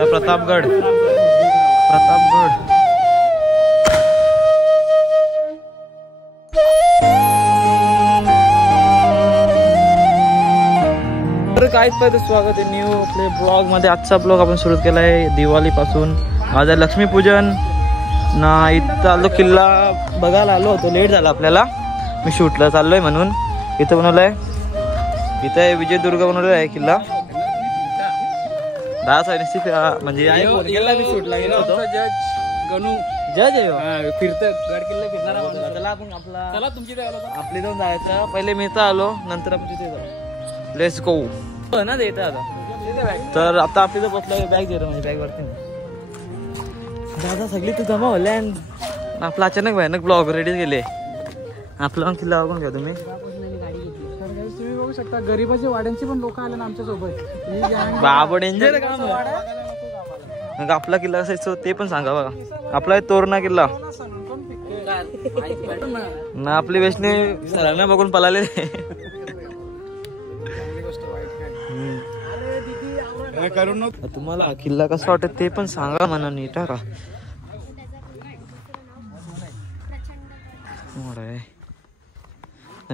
किल्ला प्रतापगड. प्रतापगड काहीच पाहिजे. स्वागत आहे न्यू आपले ब्लॉग मध्ये. आजचा ब्लॉग आपण सुरू केला आहे दिवाळी पासून. आज आहे लक्ष्मीपूजन ना. इथं आलो किल्ला बघायला आलो होतो, लेट झाला आपल्याला. मी शूटला चाललोय म्हणून इथं बनवलाय. इथं आहे विजयदुर्ग बनवलेला आहे किल्ला. 10 म्हणजे मी शूटला गेलो होतो. जज आहे फिरतं गड किल्ला फिरणारा. त्याला आपण आपली जाऊन जायचं. पहिले मी इथं आलो, नंतर आपण तिथे जाऊ. लेट्स गो ना ते येतं आता. तर आता आपली तर बसलं बॅग देतो म्हणजे बॅग वरती दादा सगळी तू जमा होल्या. आपला अचानक भयानक ब्लॉग रेडी गेले. आपला किल्ला बघून घ्या तुम्ही. तुम्ही बघू शकता गरीबाचे वाड्यांची पण लोक आले ना आमच्या सोबत. बाबा डेंजर काम. मग आपला किल्ला असायचो ते पण सांगा बघा. आपला तोरणा किल्ला ना. आपली वेशने सरांना बघून पळाले. तुम्हाला किल्ला कसा वाटत ते पण सांगा म्हणा नीट का.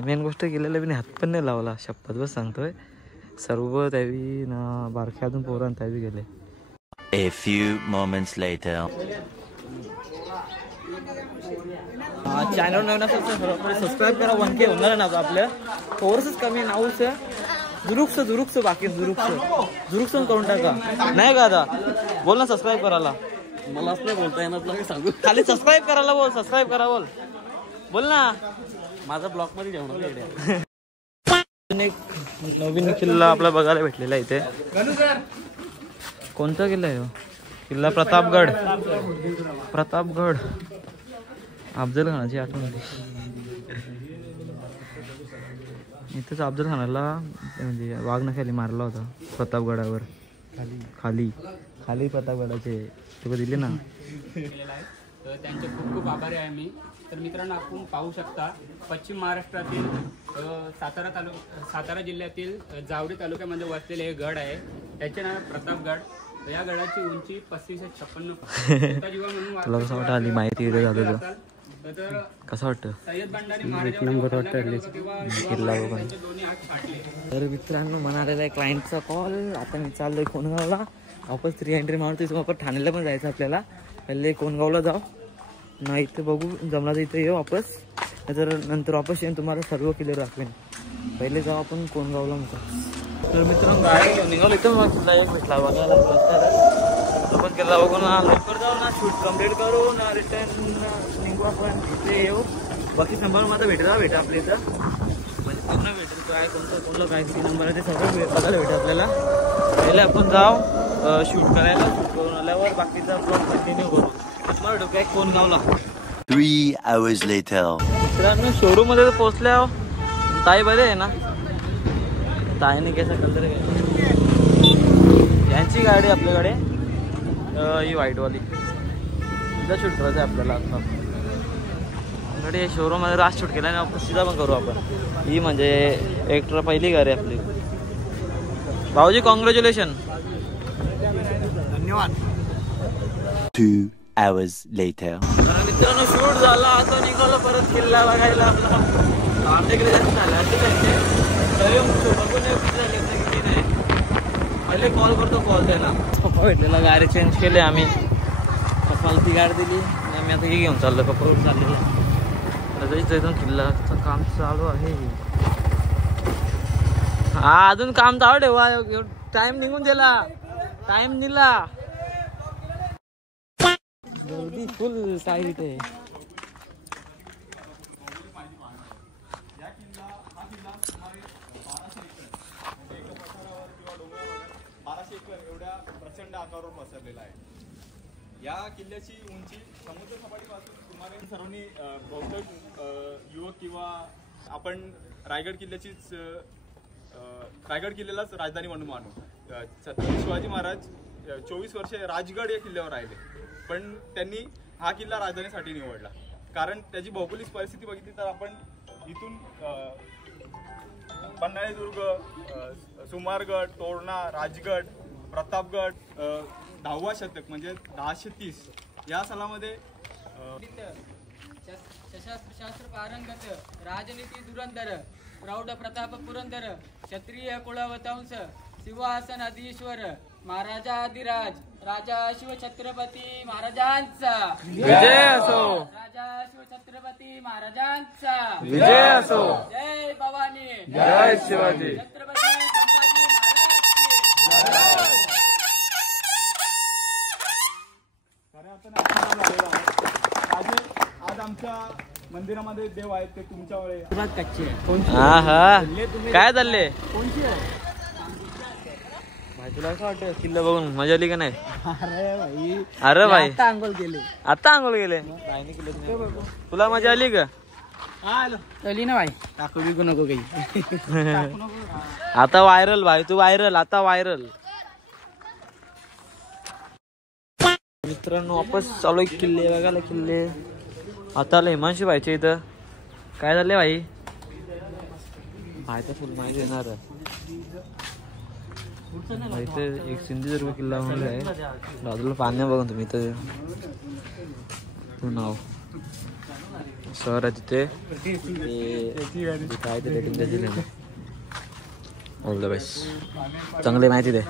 मेन गोष्ट केलेला बी हात पण नाही लावला. शपथ बस सांगतोय. सर्व त्यावी ना बारक्या अजून पोरां त्यावी गेले. A few moments later. Channel नवीन असेल सबस्क्राईब करा. 1K होणार ना आपल्या. थोडंसंच कमी आहे नाऊच. जुरुक्स बाकी जुरुक्स करून टाका नाही का आता. बोल ना सबस्क्राईब करायला. मला असं बोलता येणार सांगू. खाली सबस्क्राईब करायला बोल. सबस्क्राईब करा बोल ना. माझा ब्लॉग मध्ये घेऊन एक नवीन किल्ला आपला बघायला भेटलेला इथे. कोणता किल्ला आहे? किल्ला प्रतापगड. अफजल खानाची आठवण होती. इथेच अफजल खानाला म्हणजे वाघनखाली मारला होता प्रतापगडावर. खाली प्रतापगडाचे तुला दिले ना. त्यांचे खूप आभारी आहे मी. तर मित्रांनो आपण पाहू शकता पश्चिम महाराष्ट्रातील सातारा जिल्ह्यातील जावळी तालुक्यामध्ये वसलेले हे गड आहे. त्याचे नाव प्रतापगड. या गडाची उंची 3556 तुला कसं वाटतं आली माहिती झालं तर कसं वाटतं? एक नंबर वाटतं किल्ला बघा. तर मित्रांनो म्हणालेला आहे क्लायंटचा कॉल. आता मी चाललोय कोणगावला. वापस 3 एंट्री मारतोय. वापस ठाण्याला पण जायचं आपल्याला. पहिले कोणगावला जाऊ ना. इथं बघू जमला तर इथं येऊ वापस. नंतर वापस येऊन तुम्हाला सर्व किल्ले दाखवेन. पहिले जाऊ आपण कोणगावला म्हणतो. तर मित्रांनो गाडी निघालो. इथं मग किल्ला एक भेटला बघायला. आपण किल्ला बघून लवकर जाऊ ना. शूट कम्प्लीट करू ना. रिटर्न निघू आपण. इथे येऊ. बाकी नंबर माझा भेटा आपल्या इथं म्हणजे पूर्ण भेटेल. काय कोणतं काय 3 नंबर आहे ते सगळं बघायला भेटेल आपल्याला. पहिले आपण जाऊ शूट करायला. शूट करून आल्यावर बाकीचा ब्लॉग कंटिन्यू करू. मला डोक्यात कोणगावला. 3 hours later. मित्रांनो शोरूम मध्ये पोहोचल्या. ताई बरे आहे ना. ताईने कसा कलर यांची गाडी आपल्याकडे ही व्हाईटवाली. तिथं शूट करायचं आहे आपल्याला. आता गाडी शोरूम मध्ये रास्ट शूट केला आणि आपण सीधा पण करू आपण. ही म्हणजे एक्स्ट्रा पहिली गाडी आपली. भाऊजी कॉंग्रॅच्युलेशन. धन्यवाद. 2 hours later. मित्रांनो शूट झाला. आता निघालो परत किल्ला बघायला. आपल्याकडे झाला पहिले कॉल करतो. कॉल द्यायला पप्पा भेटलेला. गाडी चेंज केली आम्ही. पप्पाला ती गाडी दिली आणि आम्ही आता हे घेऊन चाललो. पप्पावर चाललेलं इथून किल्लाचं काम चालू आहे. हा अजून काम चालू ठेवा. टाइम निघून दिला. टाइम दिला. गर्दी फुल टाईट आहे. प्रचंड आकारावर पसरलेला आहे. या किल्ल्याची उंची समुद्र सपाटीपासून सुमारे सर्वांनी बहुतेक युवक किंवा आपण रायगड किल्ल्यालाच राजधानी म्हणून मानू. छत्रपती शिवाजी महाराज 24 वर्षे राजगड या किल्ल्यावर राहिले. पण त्यांनी हा किल्ला राजधानीसाठी निवडला. कारण त्याची भौगोलिक परिस्थिती बघितली तर आपण इथून पन्हाळेदुर्ग, सुमारगड, तोरणा, राजगड, प्रतापगड, 10वा शतक म्हणजे 1030 या सालामध्ये शस्त्रशास्त्र पारंगत राजनीती धुरंधर प्रौढ प्रताप पुरंदर क्षत्रिय कुळवंश सिंहासन अधीश्वर महाराजाधिराज राजा शिवछत्रपती महाराजांचा विजय असो. राजा शिवछत्रपती महाराजांचा विजय असो. जय भवानी जय शिवाजी. छत्रपती संभाजी महाराज की आज आमच्या मंदिरामध्ये देव आहेत ते तुमच्यावर हा हा काय चालले कोणची आहे? भाई तुला काय वाटतं किल्ला बघून मजा आली का नाही? अरे भाई अरे भाई आता अंघोळ केले. आता आंघोळ गेले तुला मजा आली का? चली ना भाई टाकू बिकू नको काही. आता व्हायरल भाई तू व्हायरल आता व्हायरल. मित्रांनो वापस चालू आहे किल्ले बघायला किल्ले. आता आलं हिमांशी भाईच्या इथं काय झालंय भाई भाई तर फुल माहिती येणार भाई. तर एक सिंधुदुर्ग किल्ला म्हणून आहे बाजूला पाण्या बघून तुम्ही तर नाव सर आहे तिथे काय ते रेटिंग दिले ना ऑल द बेस्ट चांगले माहिती दे.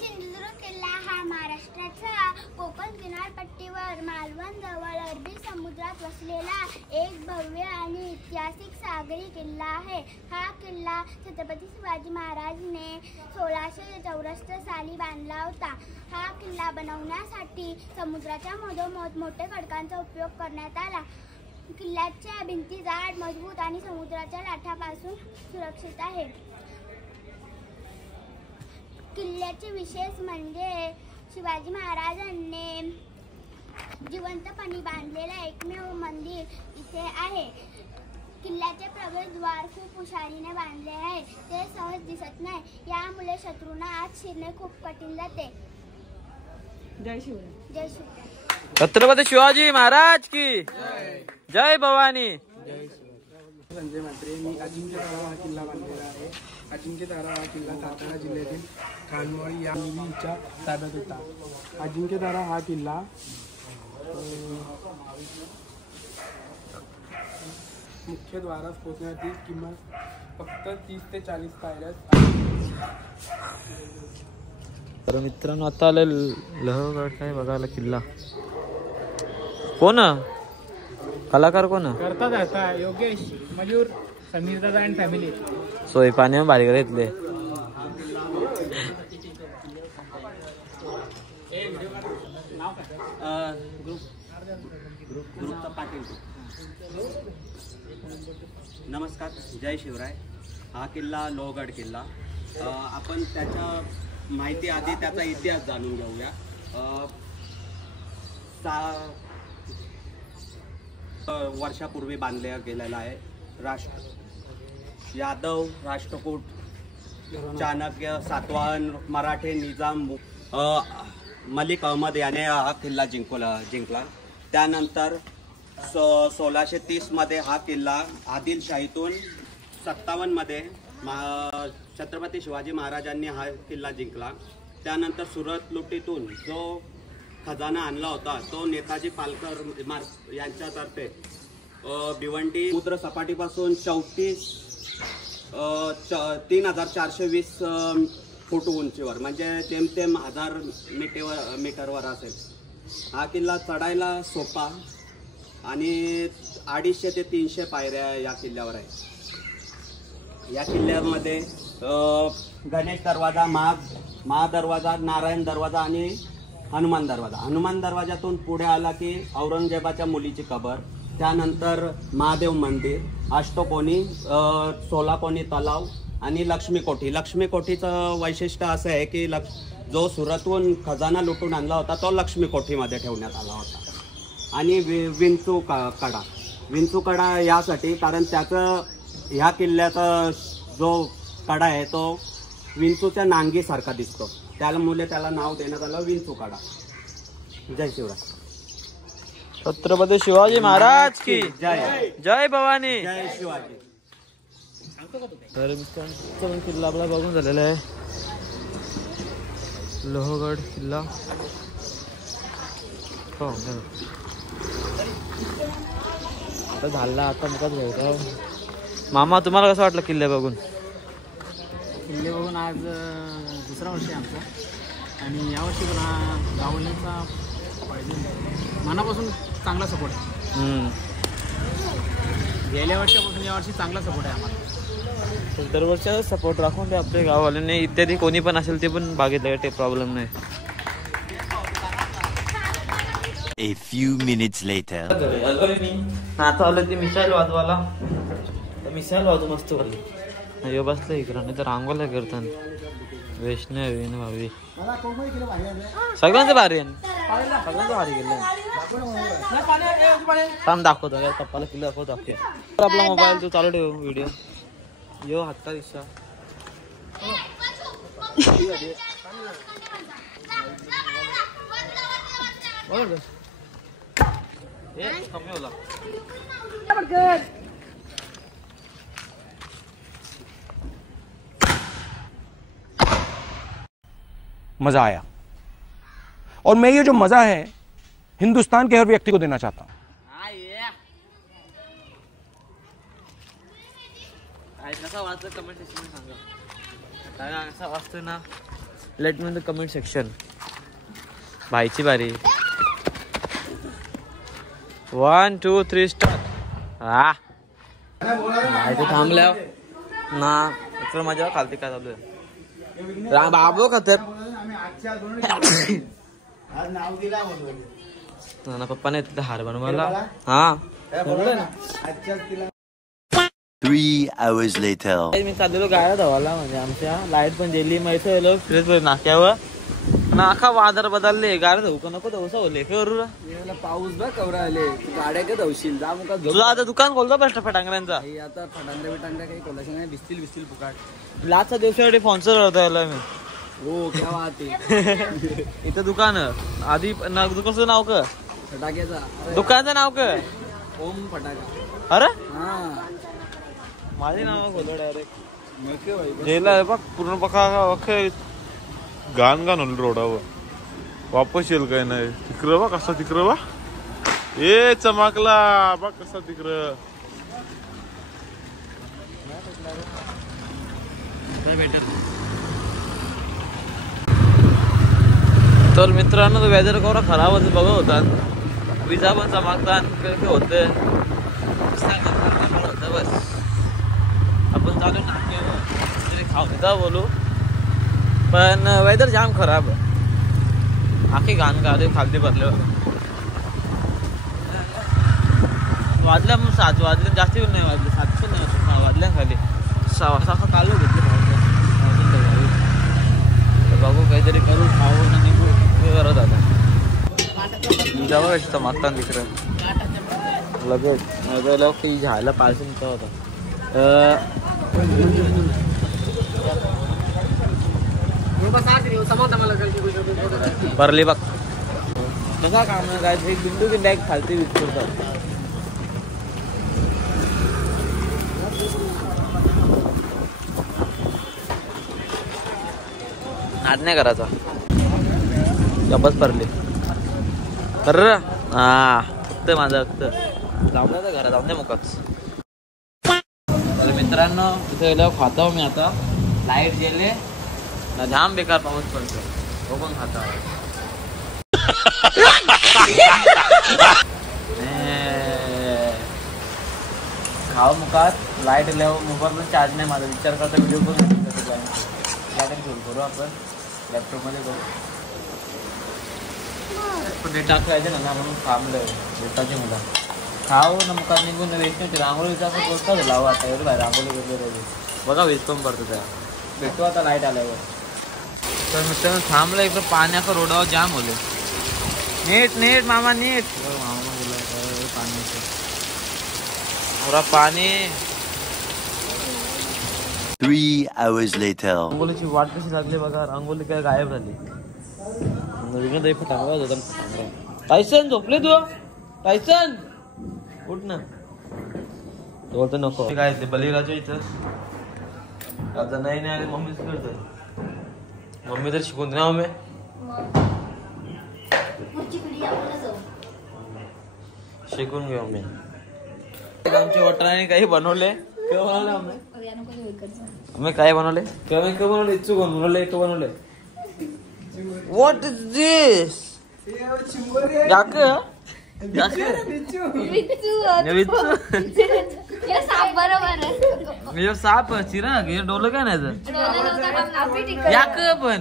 सिंधुदुर्ग किल्ला हा महाराष्ट्राच्या कोकण किनारपट्टीवर मालवण जवळ अरबी समुद्रात वसलेला एक भव्य आणि ऐतिहासिक सागरी किल्ला आहे. हा किल्ला छत्रपती शिवाजी महाराजने 1664 साली बांधला होता. हा किल्ला बनवण्यासाठी समुद्राच्या मधोमध मोठ्या खडकांचा उपयोग करण्यात आला. किल्ल्याच्या भिंती जाड मजबूत आणि समुद्राच्या लाटापासून सुरक्षित आहे. किल्ल्याचे विशेष म्हणजे शिवाजी महाराजांनी जिवंतपणी बांधलेले एकमेव मंदिर इथे आहे. किल्ल्याचे प्रवेशद्वार खूप हुशारीने बांधले आहे. ते सहज दिसत नाही. यामुळे शत्रूंना आत शिरणे खूप कठीण जाते. जय शिवराय. जय शिवराय. छत्रपती शिवाजी महाराज की जय भवानी. संजय म्हात्रे. मी अजिंक्यतारा हा किल्ला बांधलेला आहे. अजिंक्यतारा हा किल्ला सातारा जिल्ह्यातील खानवळी या देवीच्या ताब्यात होता. अजिंक्यतारा हा किल्ला मुख्य द्वारास पोहोचण्याची किंमत फक्त 30 ते 40 पायऱ्याच. तर मित्रांनो आता आलं लहगड काय बघायला किल्ला. कोण कलाकार कोण करतात आता योगेश मयूर समीर दादा अँड फॅमिली. सोय पाणी भारी घेतले. नमस्कार. जय शिवराय. हा किल्ला लोहगड किल्ला. आपण त्याच्या माहिती आधी त्याचा इतिहास जाणून घेऊया. वर्षापूर्वी बांधला गेलेला आहे. यादव राष्ट्रकूट चाणक्य सातवाहन मराठे निजाम मलिक अहमद याने हा किल्ला जिंकला. त्यानंतर 1630 मध्ये हा किल्ला आदिलशाहीतून 57 मध्ये छत्रपती शिवाजी महाराजांनी हा किल्ला जिंकला. त्यानंतर सुरत लुटीतून जो खजाना आणला होता तो नेताजी पालकर यांच्यातर्फे भिवंडी समुद्र सपाटीपासून 3420 फूट उंचीवर म्हणजे जेमतेम 1000 मीटरवर असेल. हा किल्ला चढायला सोपा आणि 250 ते 300 पायऱ्या या किल्ल्यावर आहे. या किल्ल्यामध्ये गणेश दरवाजा, महादरवाजा, नारायण दरवाजा आणि हनुमान दरवाजा. हनुमान दरवाजातून पुढे आला की औरंगजेबाच्या मुलीची कबर, त्यानंतर महादेव मंदिर, अष्टकोनी, 16 कोनी तलाव आणि लक्ष्मीकोठी. लक्ष्मीकोठीचं वैशिष्ट्य असं आहे की जो सुरतहून खजाना लुटून आणला होता तो लक्ष्मीकोठीमध्ये ठेवण्यात आला होता. आणि विंचू कडा यासाठी कारण त्याचं ह्या किल्ल्याचा जो कडा आहे तो विंचूच्या नांगीसारखा दिसतो, त्यामुळे त्याला नाव देण्यात आलं विंचू कडा. जय शिवराय. छत्रपती शिवाजी महाराज की जय. जय भवानी. जय शिवाजी. तर मित्रांनो किल्ला आपला बघून झालेला आहे. लोहगड किल्ला हो आता झाला. आता मुखात घ्यायचा. मामा तुम्हाला कसं वाटलं किल्ले बघून? किल्ले बघून आज दुसरा वर्ष आहे आमचा आणि यावर्षी पण हा गावण्याचा पाहिजे मनापासून चांगला सपोर्ट आहे. गेल्या वर्षापासून यावर्षी चांगला सपोर्ट आहे आम्हाला. तर दरवर्षी सपोर्ट राखून ते आपले गाववाल्याने इत्यादी कोणी पण असेल ते पण बागेतलं ते प्रॉब्लेम नाही. A few minutes later. आता आलं ते मिसाईल वाजवाला. मिसाईल वाजू मस्त वाजली. यो बसलं इकडं नाही तर रांगोला करतात. वैष्णवी ना भावी सगळ्यांचं भारी आहे. सगळ्यांचं भारी गेलं. थांब दाखवतो या पप्पाला किल्ला दाखवतो. आपला मोबाईल तू चालू ठेव व्हिडिओ. यो हातचा रिक्षा कमी होला. मजा आया और मैं ये जो मजा है हिंदुस्तान के हर व्यक्ति को देना चाहता हूं. कसा वाचतं कमेंट सेक्शन सांगा. कसा वाचतोय ना let me the comment section. भाईची बारी. 1 2 3 स्टार्ट. हा ते थांबल्या ना इकडं माझ्या खालती काय चालू आहे. बाबो खतर ना पप्पाने तिथं हार बनवायला. हा 3 hours later. मी चाललेलो गाड्या धावायला म्हणजे आमच्या लाईट पण गेली माहिती फ्रेश नाक्यावर ना अख्खा वादर बदलले. गाड्या धावू का नको धावसा होले करू पाऊस बघ कवरा आले गाड्या का धावशील जा मुका. तुझं आता दुकान खोलतो बस फटांगऱ्यांचा. आता फटांगऱ्या बिटांगऱ्या काही खोलायचं नाही. भिजतील फुकाट. लाचचा दिवसासाठी स्पॉन्सर होता याला मी. हो क्या बात आहे. इथं दुकान आधी दुकानचं नाव का फटाक्याचा दुकानचं नाव का ओम फटाका. अरे हा माझे नाव खोलं डायरेक्ट जेला बघ पूर्ण पका गाण गाण रोडावर वापस येईल काय नाही. तिकडं बा कसा तिकडं बा ए चमकला बघ कसा तिकडं. तर मित्रांनो वेदर कवरा खराब होते बघा होतात. विजा पण चमकतात होते. बस आपण चालू नाके खाऊ देता बोलू पण वेदर जाम खराब. आखी घाण गाडी खालती भरले वाजल्या मग 7 वाजले. जास्ती पण नाही वाजले 7 पण नाही 6 वाजल्या खाली 6 वाजता काढलो घेतले. बघू काहीतरी करू खाऊ ना निघू करत आता. जेव्हा मागताना तिकडं लगेच की झायला पालसीचा होता. परली बघ कसा काम आहे काय. एक बिंदू की बॅग खालती विचारतात. नाद नाही करायचा. गप्पच परली कर हा ते माझं जाऊ द्या घरात जाऊन दे मुकच. तर मित्रांनो इथे गेल्यावर खातो मी आता. लाईट गेले ना जाम बेकार पाऊस पडतो. तो पण खाता खाऊ मुखात. लाईट आल्यावर मोबाईल पण चार्ज नाही माझा. विचार करता व्हिडिओ पण लाईट घेऊन करू आपण लॅपटॉपमध्ये करू. पण नेट टाकायचे ना म्हणून थांबलं नेटाची मुलं. खाऊ ना मुखात निघून वेस्ट नव्हती. रांगोळीचा असं गोष्ट लावा आता एवढं बाहेर रांगोळी वगैरे बघा वेस्ट पण पडतो त्या. भेटू आता लाईट आल्यावर. तर मित्रांनो थांबलं इकडं पाण्याचा रोडावर जाम होले. नीट नीट मामा नीट. मामा बोला पाण्याचं पुरा पाणी. 3 hours later. रांगोलीची वाट कशी लागली बघा. रांगोली काय गायब झाली. नवीन फटाका होता. टायसन झोपले तू. टायसन उठ ना. तो बोलतो नको काय ते बलिराजा इथं आता नाही आले. मम्मीच करतोय. मम्मी तर शिकून दे ना. मम्मी शिकून घेऊ मी. आमच्या वडिलांनी काही बनवले आम्ही काय बनवले बनवले इच्छुक बनवले बनवले. व्हॉट इज दिस? साप चिराग हे डोलं काय नाही याक पण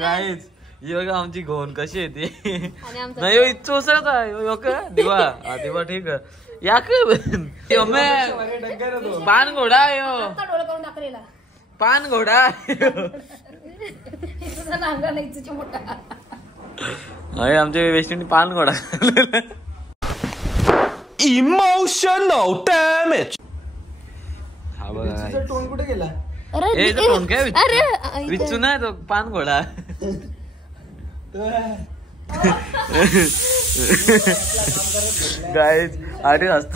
गाईज ही बघा आमची घोण कशी येते. नाही इच्छू असं दिवा दिवा ठीक आहे याक पान घोडा यो पान घोडा आमच्या वेस्टर्न पान घोडा. Emotional damage. हा बघा टोन कुठे गेला? टोन काय विचू नाही तो पान घोडा. गाईज अरे असत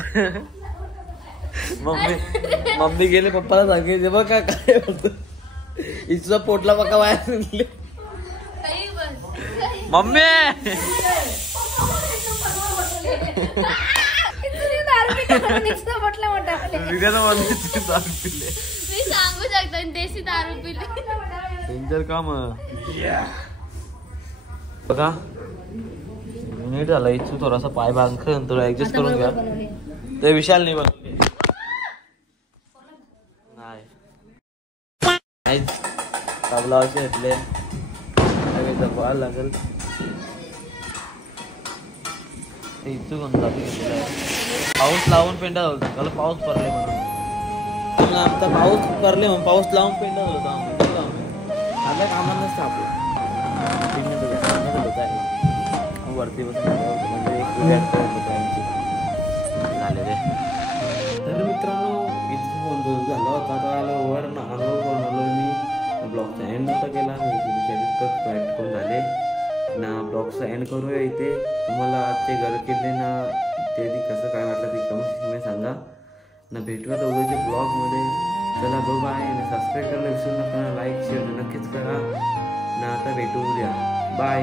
मम्मी गेले पप्पाला सांगितले बघ काय होतं इथचा पोटला बघा बाहेर निघले. मम्मी सांगू शकतो देशी दारू पिले डेंजर काम बघा. नीट झाला इच्छू थोडासा पाय बांध थोडा ऍडजस्ट करून घ्या. ते विशाल नाही बनवले नाही तबला घेतले जपायला लागेल. इच्छू कोणता पाऊस लावून पेंडा झाला त्याला पाऊस पडले म्हणून आमचा पाऊस पडले म्हणून पाऊस लावून पेंडा झाला होता. आम्ही कामाला नसतं आपलं वरती बसून झाले रे. तर मित्रांनो इथं झाला होता आता वर आलो मी ब्लॉगचा एंड नव्हता केला मी करून झाले ना. ब्लॉगचा एंड करूया इथे. तुम्हाला आजचे घर केले ना ते कसं काय वाटलं ते कमेंट सांगा ना. भेटूया तर उद्याच्या ब्लॉगमध्ये. चला बाय आणि सबस्क्राईब करायला विसरू नका. लाईक शेअर नक्कीच करा ना. आता भेटू उद्या. बाय.